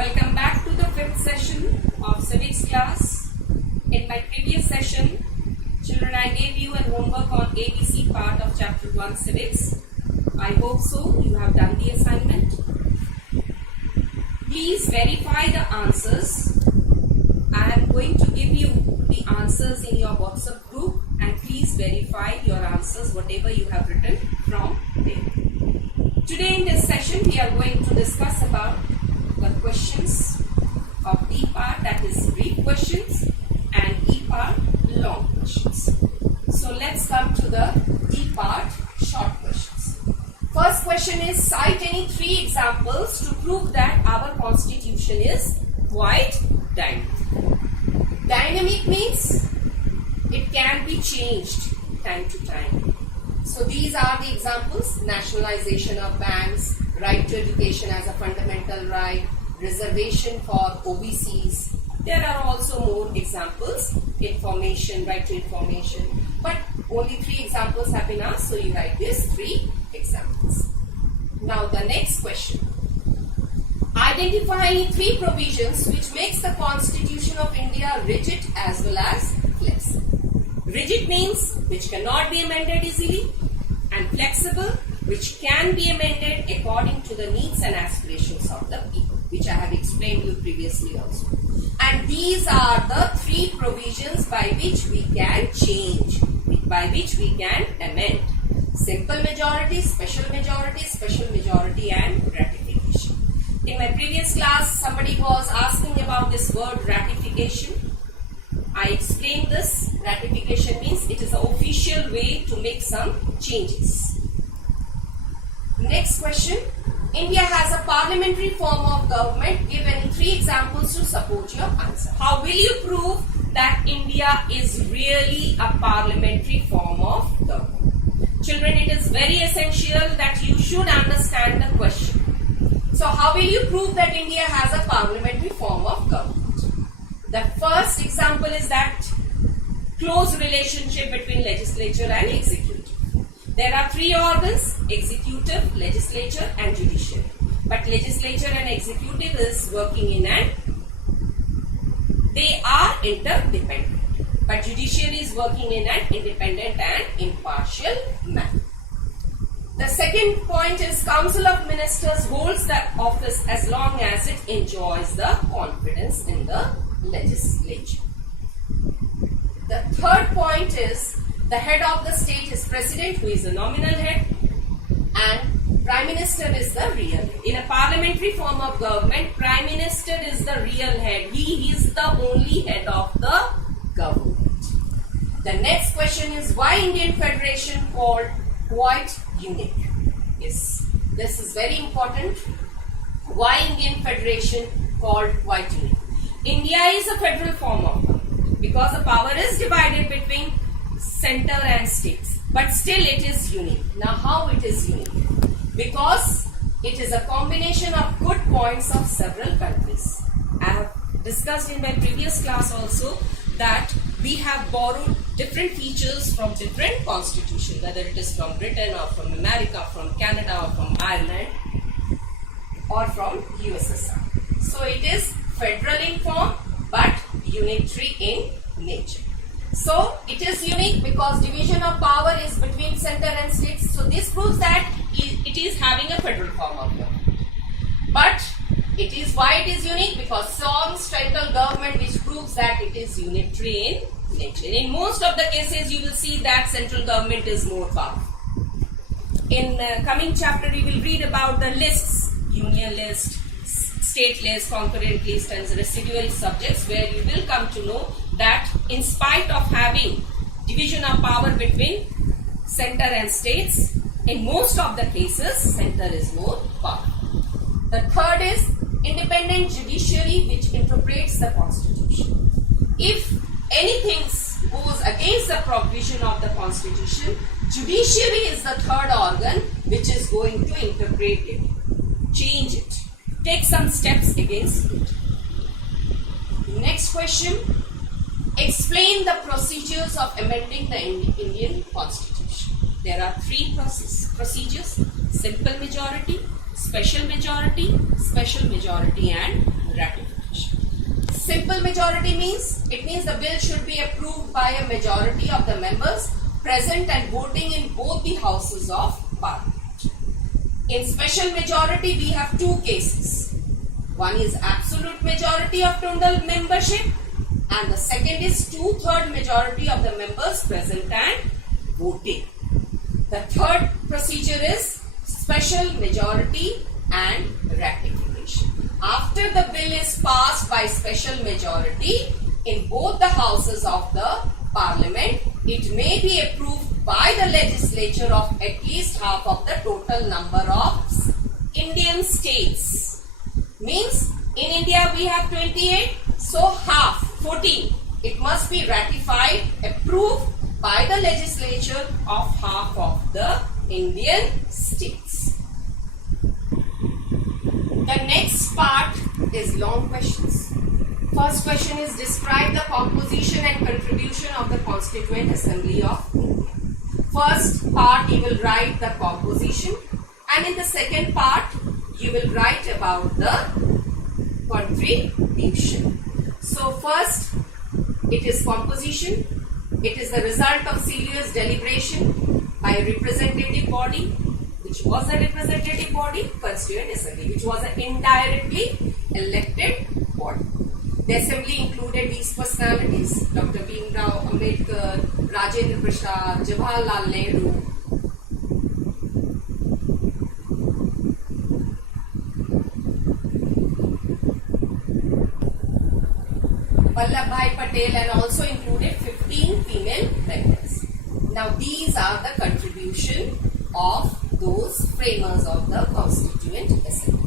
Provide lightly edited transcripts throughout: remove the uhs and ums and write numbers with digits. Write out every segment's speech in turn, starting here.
Welcome back to the fifth session of Civics class. In my previous session, children, I gave you a homework on ABC part of chapter 1 Civics. I hope so. You have done the assignment. Please verify the answers. I am going to give you the answers in your WhatsApp group, and please verify your answers, whatever you have written from there. Today in this session, we are going to discuss about the questions of D part, that is brief questions, and E part, long questions. So let's come to the D part, short questions. First question is, cite any 3 examples to prove that our constitution is quite dynamic. Dynamic means it can be changed time to time. So these are the examples: nationalization of banks, right to education as a fundamental right, reservation for OBCS. There are also more examples: information, right to information. But only 3 examples have been asked, so you write these 3 examples. Now the next question. Identify any 3 provisions which makes the Constitution of India rigid as well as flexible. Rigid means which cannot be amended easily, and flexible, which can be amended according to the needs and aspirations of the people, which I have explained you previously also. And these are the 3 provisions by which we can change, by which we can amend: simple majority, special majority, and ratification. In my previous class, somebody was asking about this word ratification. I explained this. Ratification means it is an official way to make some changes. Next question. India has a parliamentary form of government. Give any 3 examples to support your answer. How will you prove that India is really a parliamentary form of government? Children, it is very essential that you should understand the question. So how will you prove that India has a parliamentary form of government? The first example is that close relationship between legislature and executive. There are 3 organs: executive, legislature, and judiciary. But legislature and executive is working in and they are interdependent. But judiciary is working in an independent and impartial manner. The second point is Council of Ministers holds the office as long as it enjoys the confidence in the legislature. The third point is the head of the state is president, who is the nominal head, and prime minister is the real head. In a parliamentary form of government, prime minister is the real head. He is the only head of the government. The next question is, why Indian Federation called quite unique? Yes, this is very important. Why Indian Federation called quite unique? India is a federal form of government because the power is divided between center and states, but still it is unique. Now how it is unique? Because it is a combination of good points of several countries. I have discussed in my previous class also that we have borrowed different features from different constitutions, whether it is from Britain or from America, from Canada or from Ireland or from USSR. So it is federal in form but unitary in nature. So it is unique because division of power is between center and states. So this proves that it is having a federal form of government. But it is why it is unique, because strong central government, which proves that it is unitary in nature. In most of the cases, you will see that central government is more powerful. In coming chapter, we will read about the lists: union list, state list, concurrent list, and residuary subjects, where you will come to know that in spite of having division of power between center and states, in most of the cases, center is more powerful. The third is independent judiciary, which interprets the constitution. If anything goes against the provision of the constitution, judiciary is the third organ which is going to interpret it, change it, take some steps against it. Next question. Explain the procedures of amending the Indian Constitution. There are 3 procedures: simple majority, special majority, and ratification. Simple majority means, it means the bill should be approved by a majority of the members present and voting in both the houses of Parliament. In special majority, we have two cases. One is absolute majority of total membership, and the second is 2/3 majority of the members present and voting. The third procedure is special majority and ratification. After the bill is passed by special majority in both the houses of the Parliament, it may be approved by the legislature of at least half of the total number of Indian states. Means in India we have 28, so half, 14. It must be ratified, approved by the legislature of half of the Indian states. The next part is long questions. First question is, describe the composition and contribution of the Constituent Assembly of India. First part you will write the composition, and in the second part you will write about the contribution. So first, it is composition. It is the result of serious deliberation by a representative body. Which was a representative body? Constituent Assembly, which was an indirectly elected body. The assembly included these personalities: Dr. Bhimrao Ambedkar, Rajendra Prasad, Jawaharlal Nehru, Vallabhbhai Patel, and also included 15 female members. Now these are the contribution of those framers of the Constituent Assembly.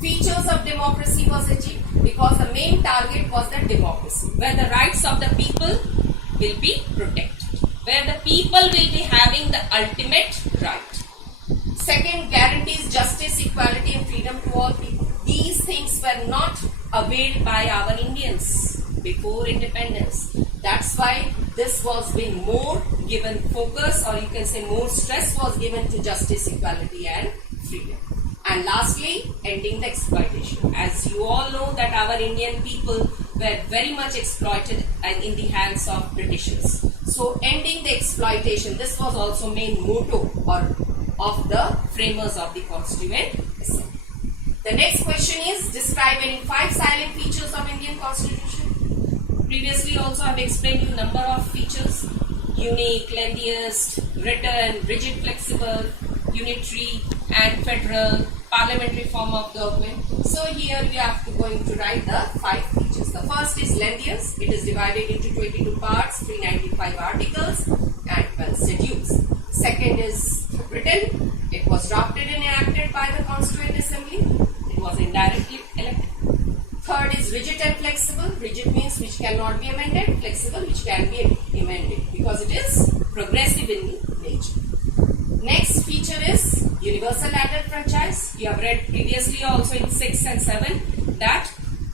Features of democracy was achieved because the main target was the democracy, where the rights of the people will be protected, where the people will be having the ultimate right. Second, guarantees justice, equality and freedom to all people. These things were not availed by our Indians before independence. That's why this was being more given focus, or you can say more stress was given to justice, equality and freedom. And lastly, ending the exploitation. As you all know that our Indian people were very much exploited in the hands of Britishers. So ending the exploitation, this was also main motto of the framers of the Constituent Assembly. The next question is, describe any 5 silent features of Indian Constitution. Previously also I have explained you number of features: unique, lengthiest, written, rigid, flexible, unitary and federal, parliamentary form of government. So here we are going to write the 5 features. The first is lengthiest. It is divided into 22 parts, 395 articles and 12 schedules. Second is written. It was drafted and enacted by the Constituent Assembly. It was indirectly elected. Third is rigid and flexible. Rigid means which cannot be amended. Flexible, which can be amended because it is progressive in nature. Next feature is universal adult franchise. You have read previously also in 6 and 7 that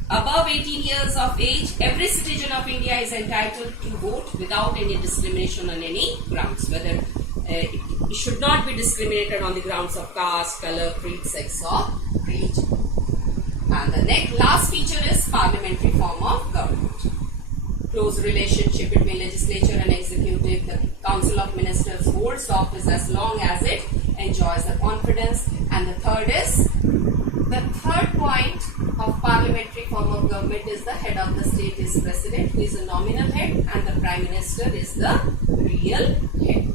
above 18 years of age, every citizen of India is entitled to vote without any discrimination on any grounds. Whether it should not be discriminated on the grounds of caste, color, creed, sex or religion. And the last feature is parliamentary form of government. Close relationship between legislature and executive. The Council of Ministers holds office as long as it enjoys the confidence. And the third point of parliamentary form of government is the head of the state is president, who is a nominal head, and the prime minister is the real head.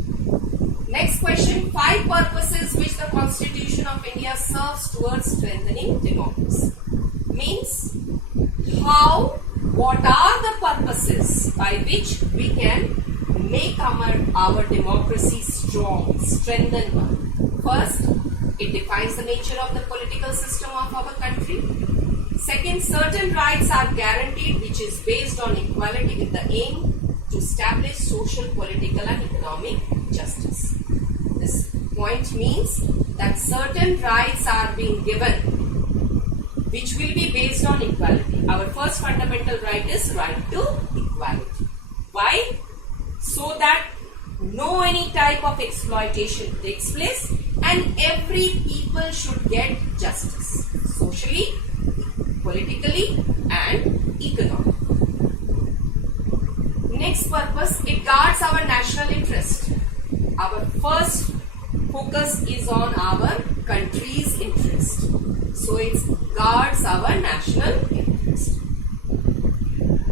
Next question, 5 purposes which the Constitution of India serves towards strengthening democracy. Means what are the purposes by which we can make our democracy strong, strengthen one. First, it defines the nature of the political system of our country. Second, certain rights are guaranteed which is based on equality with the aim to establish social, political and economic justice. This point means that certain rights are being given which will be based on equality. Our first fundamental right is right to equality. Why? So that no any type of exploitation takes place and every people should get justice socially. politically and economically. Next purpose, it guards our national interest. Our first focus is on our country's interest. So it guards our national interest.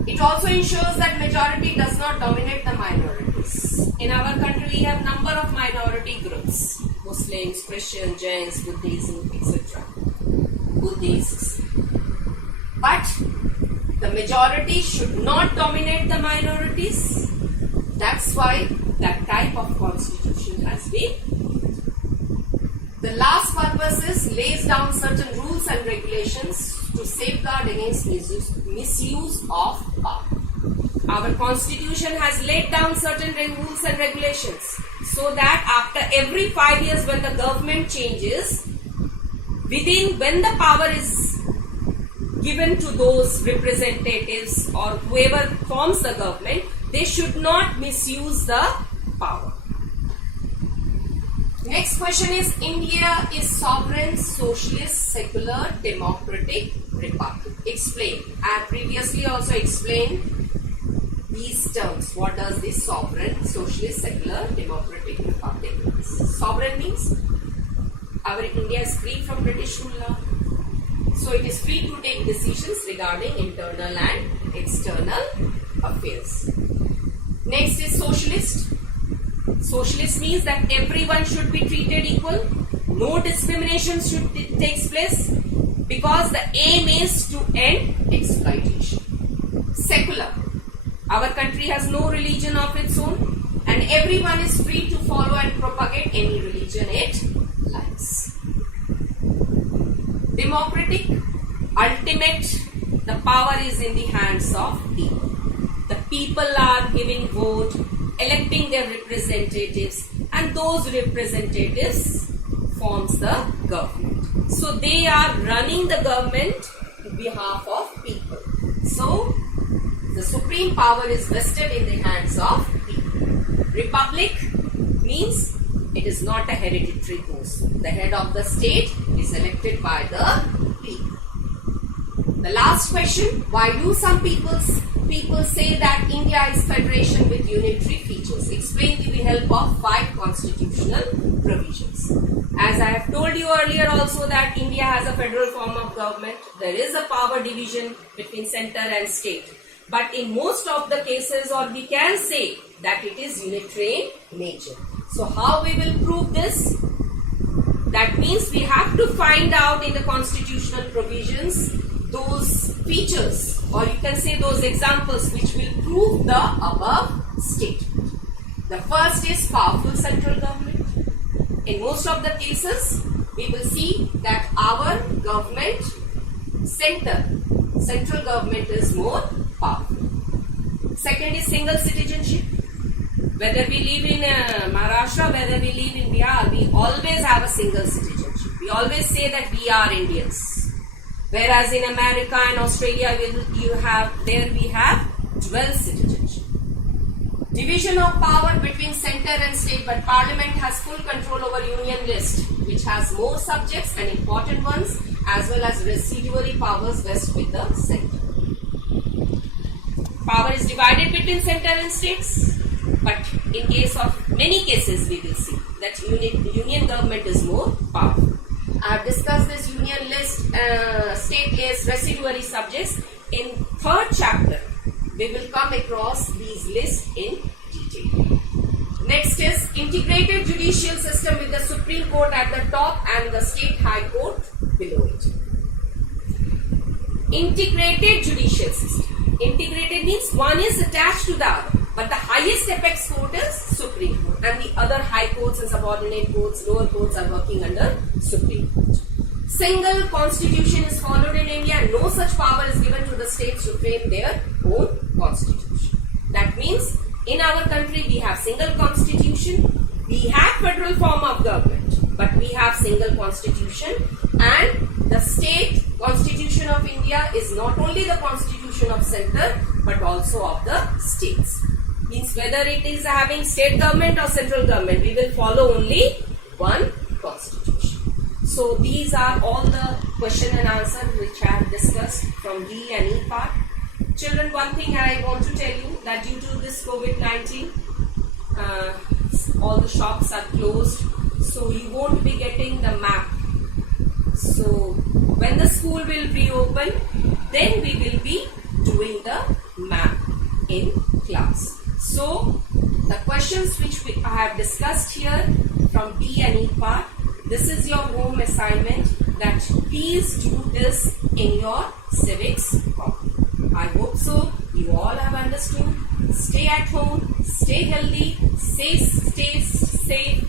It also ensures that majority does not dominate the minorities. In our country, we have number of minority groups: Muslims, Christians, Jains, Buddhism, etc. Buddhists. But the majority should not dominate the minorities. That's why that type of constitution has been. The last purpose is lays down certain rules and regulations to safeguard against misuse of power. Our constitution has laid down certain rules and regulations so that after every 5 years when the government changes, when the power is given to those representatives or whoever forms the government, they should not misuse the power. Next question is, India is sovereign, socialist, secular, democratic, republic. Explain. I have previously also explained these terms. What does this sovereign, socialist, secular, democratic, republic mean? Sovereign means our India is free from British rule. So it is free to take decisions regarding internal and external affairs. Next is socialist. Socialist means that everyone should be treated equal. No discrimination should take place because the aim is to end exploitation. Secular. Our country has no religion of its own and everyone is free to follow and propagate any religion it likes. Democratic. Ultimate, the power is in the hands of people. The people are giving vote, electing their representatives, and those representatives forms the government. So they are running the government on behalf of people. So the supreme power is vested in the hands of people. Republic means it is not a hereditary post. The head of the state is elected by the people. The last question, why do some people say that India is federation with unitary features? Explain with the help of 5 constitutional provisions. As I have told you earlier also that India has a federal form of government. There is a power division between center and state. But in most of the cases, or we can say that it is unitary in nature. So how we will prove this? That means we have to find out in the constitutional provisions those features, or you can say those examples which will prove the above statement. The first is powerful central government. In most of the cases, we will see that our government, central government is more powerful. Second is single citizenship. Whether we live in Maharashtra, whether we live in Bihar, we always have a single citizenship. We always say that we are Indians. Whereas in America and Australia, we have dual citizenship. Division of power between center and state, but Parliament has full control over union list, which has more subjects and important ones, as well as residuary powers vest with the center. Power is divided between center and states, but in case of many cases, we will see that union government is more powerful. I have discussed this union list, state list, residuary subjects. In 3rd chapter, we will come across these lists in detail. Next is integrated judicial system with the Supreme Court at the top and the State High Court below it. Integrated judicial system. Integrated means one is attached to the other. But the highest apex court is Supreme Court, and the other high courts and subordinate courts, lower courts are working under Supreme Court. Single constitution is followed in India and no such power is given to the states to frame their own constitution. That means in our country we have single constitution, we have federal form of government, but we have single constitution, and the state constitution of India is not only the constitution of center but also of the states. Means whether it is having state government or central government, we will follow only one constitution. So these are all the question and answer which I have discussed from D and E part. Children, one thing I want to tell you that due to this COVID-19, all the shops are closed, so you won't be getting the map. So when the school will reopen, then we will be doing the map in class. So the questions which I have discussed here from D and E part, this is your home assignment, that please do this in your civics copy. I hope so you all have understood. Stay at home, stay healthy, stay safe,